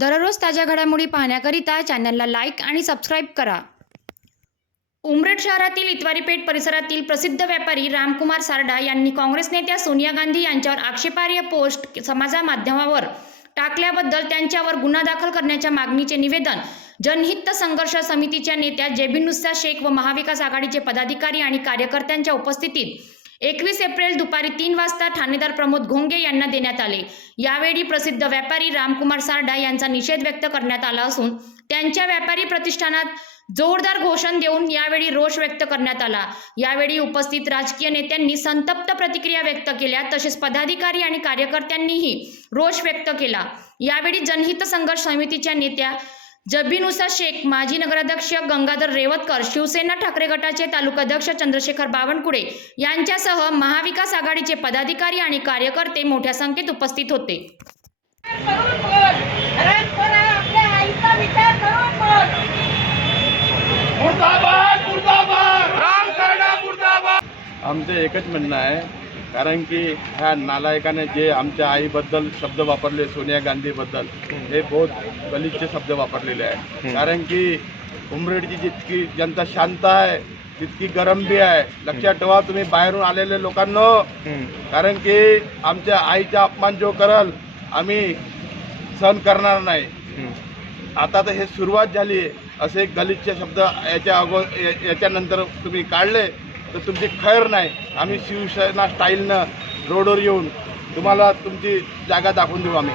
दररोज ताज्या घडामोडी पाहण्याकरिता चॅनलला लाईक आणि सबस्क्राईब करा. उमरेड शहरातील इतवारी पेठ परिसरातील प्रसिद्ध व्यापारी रामकुमार सारडा यांनी काँग्रेस नेत्या सोनिया गांधी यांच्यावर आक्षेपार्ह पोस्ट समाजा माध्यमावर टाकल्याबद्दल त्यांच्यावर गुन्हा दाखल करण्याच्या मागणीचे निवेदन जनहित संघर्ष समितीच्या नेत्या जेबिनुस्सा शेख व महाविकास आघाडीचे पदाधिकारी आणि कार्यकर्त्यांच्या उपस्थितीत एकवीस एप्रिल दुपारी तीन वाजता ठाणेदार प्रमोद घोंगे यांना देण्यात आले. यावेळी प्रसिद्ध व्यापारी रामकुमार सारडा यांचा निषेध व्यक्त करण्यात आला असून त्यांच्या व्यापारी प्रतिष्ठानात जोरदार घोषण देऊन यावेळी रोष व्यक्त करण्यात आला. यावेळी उपस्थित राजकीय नेत्यांनी संतप्त प्रतिक्रिया व्यक्त केल्या तसेच पदाधिकारी आणि कार्यकर्त्यांनीही रोष व्यक्त केला. यावेळी जनहित संघर्ष समितीच्या नेत्या जबीनुसा शेख माजी नगराध्यक्ष गंगाधर रेवतकर शिवसेना ठाकरे गटाचे तालुकाध्यक्ष चंद्रशेखर बावनकुळे यांच्यासह महाविकास आघाडीचे पदाधिकारी आणि कार्यकर्ते मोठ्या संख्येत उपस्थित होते. आमचं एकच म्हणणं आहे कारण की ह्या नालायकाने जे आमच्या आईबद्दल शब्द वापरले सोनिया गांधीबद्दल हे बहुत गलिच्छ शब्द वापरलेले आहे कारण की उमरेडची जितकी जनता शांत आहे तितकी गरम बी आहे लक्षात ठेवा तुम्ही बाहेरून आलेले लोकांनो. कारण की आमच्या आईचा अपमान जो करल आम्ही सहन करणार नाही. आता तर हे सुरुवात झाली असे गलिच्छ शब्द याच्या अगो याच्यानंतर तुम्ही काढले. तर तुमची खैर नाही. आम्ही शिवसेना स्टाईलनं रोडवर येऊन तुम्हाला तुमची जागा दाखवून देऊ आम्ही.